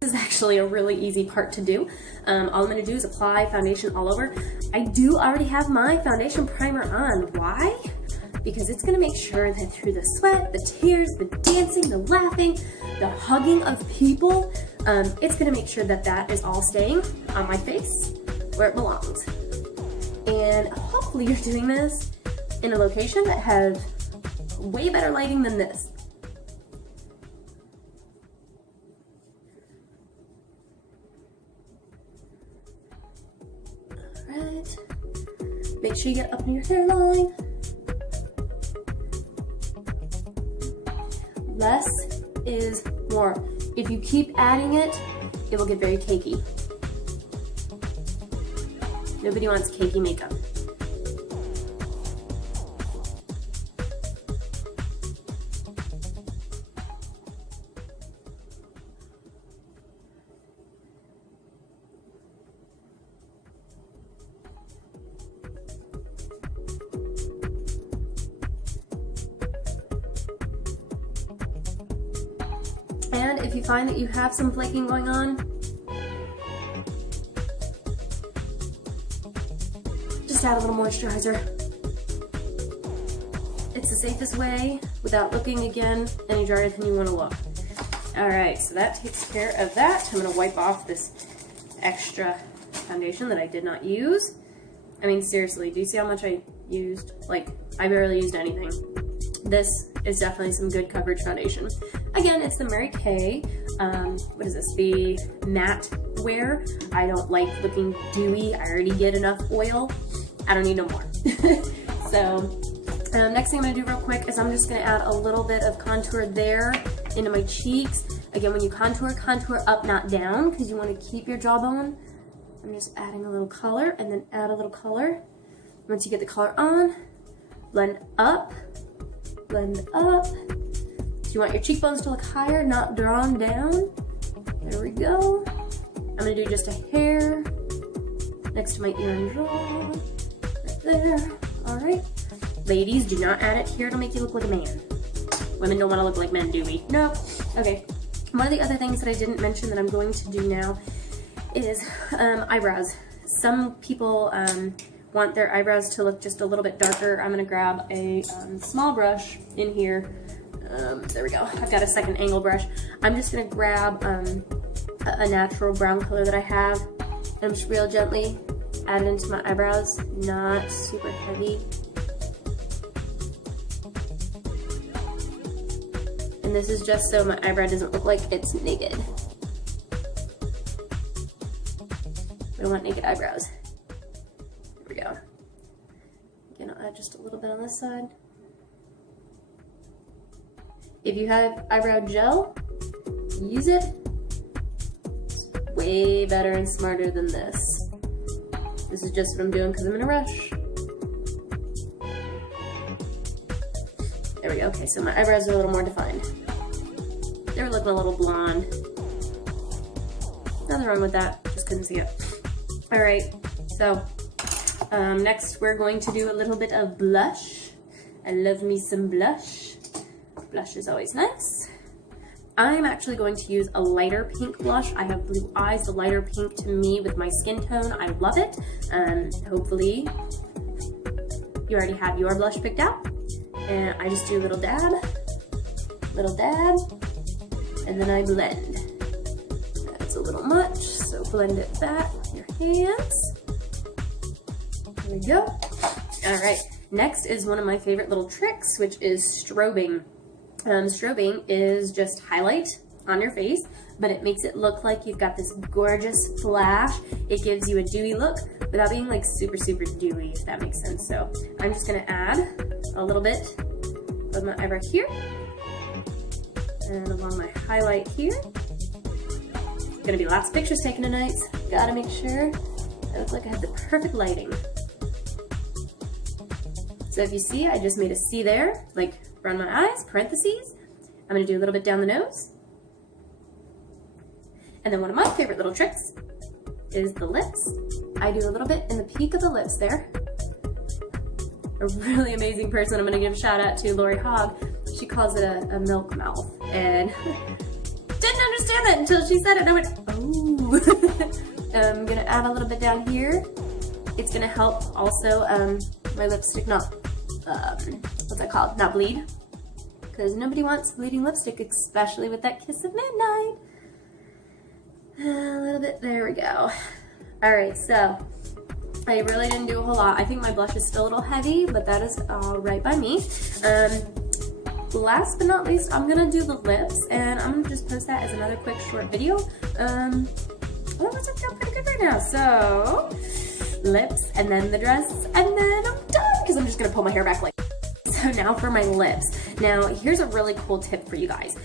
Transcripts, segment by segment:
This is actually a really easy part to do. All I'm going to do is apply foundation all over. I do already have my foundation primer on. Why? Because it's going to make sure that through the sweat, the tears, the dancing, the laughing, the hugging of people, it's going to make sure that that is all staying on my face where it belongs. And hopefully you're doing this in a location that has way better lighting than this. Alright, make sure you get up in your hairline. Less is more. If you keep adding it, it will get very cakey. Nobody wants cakey makeup. And if you find that you have some flaking going on, just add a little moisturizer. It's the safest way without looking again any drier than you want to look. Alright, so that takes care of that. I'm going to wipe off this extra foundation that I did not use. I mean, seriously, do you see how much I used? Like, I barely used anything. This is definitely some good coverage foundation. Again, it's the Mary Kay, what is this, the matte wear. I don't like looking dewy. I already get enough oil. I don't need no more. So, next thing I'm gonna do real quick is I'm just gonna add a little bit of contour there into my cheeks. Again, when you contour, contour up, not down, because you wanna keep your jawbone. I'm just adding a little color and then add a little color. Once you get the color on, blend up. Blend up. Do you want your cheekbones to look higher, not drawn down? There we go. I'm gonna do just a hair next to my ear and jaw. Right there. Alright. Ladies, do not add it here. It'll make you look like a man. Women don't want to look like men, do we? No. Okay. One of the other things that I didn't mention that I'm going to do now is eyebrows. Some people want their eyebrows to look just a little bit darker. I'm gonna grab a small brush in here. There we go. I've got a second angle brush. I'm just gonna grab a natural brown color that I have, and I'm just real gently add it into my eyebrows, not super heavy. And this is just so my eyebrow doesn't look like it's naked. We don't want naked eyebrows. There we go. Again, I'll add just a little bit on this side. If you have eyebrow gel, use it. It's way better and smarter than this. This is just what I'm doing because I'm in a rush. There we go. Okay, so my eyebrows are a little more defined. They were looking a little blonde. Nothing wrong with that. Just couldn't see it. All right. So next we're going to do a little bit of blush. I love me some blush. Blush is always nice. I'm actually going to use a lighter pink blush. I have blue eyes. The lighter pink to me with my skin tone, I love it. Hopefully you already have your blush picked out. And I just do a little dab, and then I blend. That's a little much, so blend it back with your hands. There we go. All right, next is one of my favorite little tricks, which is strobing. Strobing is just highlight on your face, but it makes it look like you've got this gorgeous flash. It gives you a dewy look without being like super, super dewy, if that makes sense. So I'm just gonna add a little bit of my eyebrow here, and along my highlight here. It's gonna be lots of pictures taken tonight, so gotta make sure I look like I have the perfect lighting. So if you see, I just made a C there, like around my eyes, parentheses. I'm gonna do a little bit down the nose. And then one of my favorite little tricks is the lips. I do a little bit in the peak of the lips there. A really amazing person I'm gonna give a shout out to, Lori Hogg. She calls it a milk mouth, and didn't understand understand that until she said it, and I went, oh. I'm gonna add a little bit down here. It's gonna help also my lipstick not, what's that called? Not bleed. Because nobody wants bleeding lipstick, especially with that Kiss of Midnight. A little bit, there we go. All right, so I really didn't do a whole lot. I think my blush is still a little heavy, but that is all right by me. Last but not least, I'm gonna do the lips, and I'm gonna just post that as another quick short video. Otherwise I feel pretty good right now. So, lips, and then the dress, and then I'm done, because I'm just gonna pull my hair back like. So now for my lips. Now, here's a really cool tip for you guys.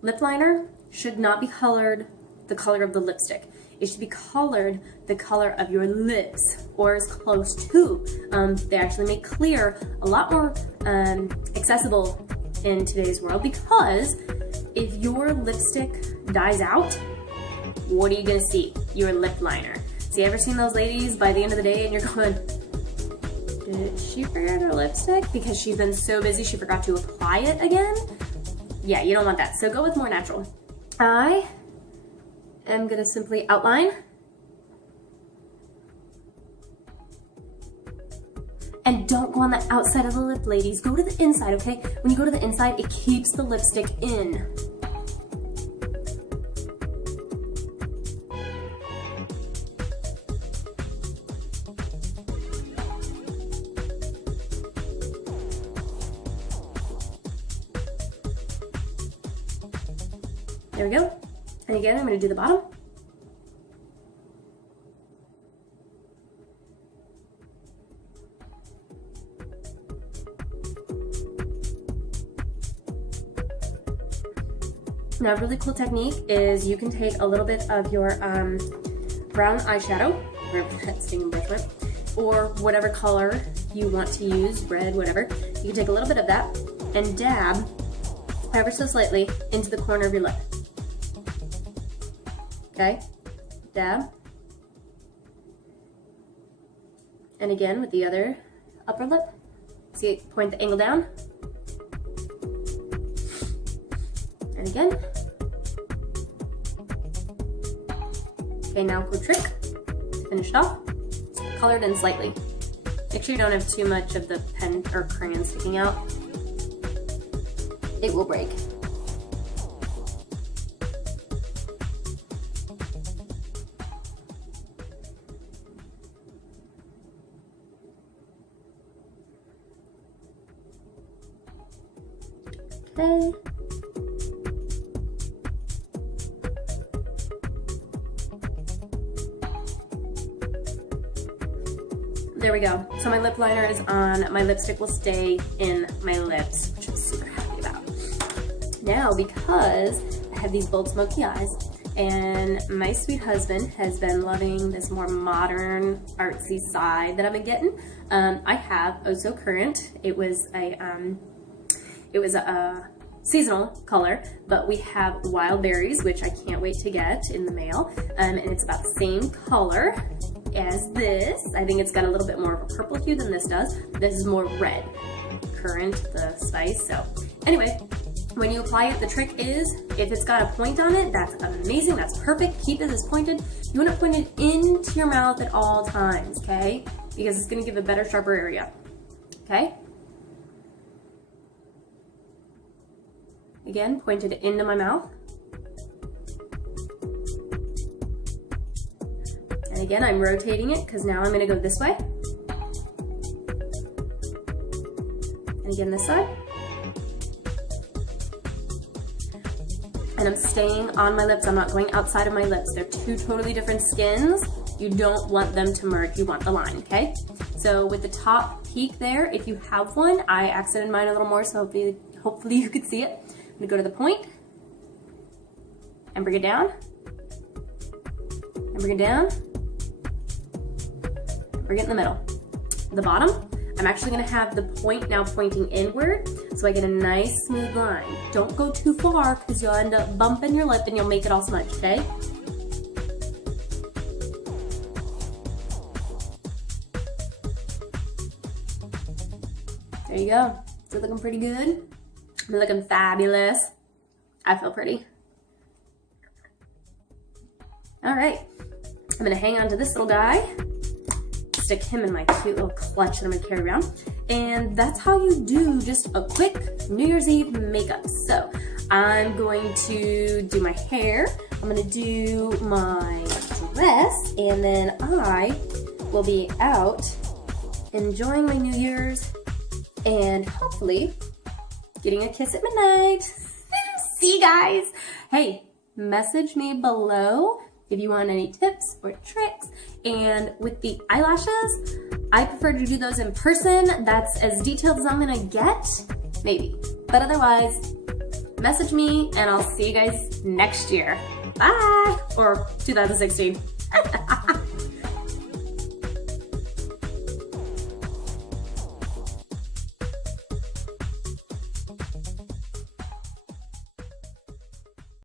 Lip liner should not be colored the color of the lipstick. It should be colored the color of your lips, or as close to. They actually make clear a lot more accessible in today's world, because if your lipstick dies out, what are you gonna see? Your lip liner. See, ever seen those ladies by the end of the day and you're going, did she forget her lipstick? Because she's been so busy she forgot to apply it again? Yeah, you don't want that. So go with more natural. I am gonna simply outline. And don't go on the outside of the lip, ladies. Go to the inside, okay? When you go to the inside, it keeps the lipstick in. There we go. And again, I'm going to do the bottom. Now, a really cool technique is you can take a little bit of your brown eyeshadow, wherever that stinging brush went, or whatever color you want to use, red, whatever. You can take a little bit of that and dab ever so slightly into the corner of your lip. Okay, dab. And again with the other upper lip. See, point the angle down. And again. Okay, now quick trick. Finish it off. Color it in slightly. Make sure you don't have too much of the pen or crayon sticking out. It will break. Okay. There we go. So my lip liner is on. My lipstick will stay in my lips, which I'm super happy about. Now, because I have these bold smoky eyes, and my sweet husband has been loving this more modern, artsy side that I've been getting, I have Oh So Current. It was a seasonal color, but we have Wild Berries, which I can't wait to get in the mail, and it's about the same color as this. I think it's got a little bit more of a purple hue than this does. This is more red. Currant, the spice. So anyway, when you apply it, the trick is if it's got a point on it, that's amazing, that's perfect. Keep it as pointed. You want to point it into your mouth at all times, okay? Because it's going to give a better, sharper area. Okay? Again, pointed into my mouth. And again, I'm rotating it because now I'm going to go this way. And again, this side. And I'm staying on my lips. I'm not going outside of my lips. They're two totally different skins. You don't want them to merge. You want the line, okay? So with the top peak there, if you have one, I accented mine a little more, so hopefully you could see it. I'm gonna go to the point and bring it down, and bring it down, and bring it in the middle. The bottom, I'm actually gonna have the point now pointing inward so I get a nice smooth line. Don't go too far because you'll end up bumping your lip and you'll make it all smudged, okay? There you go. Is it looking pretty good? I'm looking fabulous. I feel pretty. All right, I'm gonna hang on to this little guy, stick him in my cute little clutch that I'm gonna carry around. And that's how you do just a quick New Year's Eve makeup. So I'm going to do my hair, I'm gonna do my dress, and then I will be out enjoying my New Year's and hopefully getting a kiss at midnight. See you guys. Hey, message me below if you want any tips or tricks. And with the eyelashes, I prefer to do those in person. That's as detailed as I'm gonna get, maybe. But otherwise, message me and I'll see you guys next year. Bye, or 2016.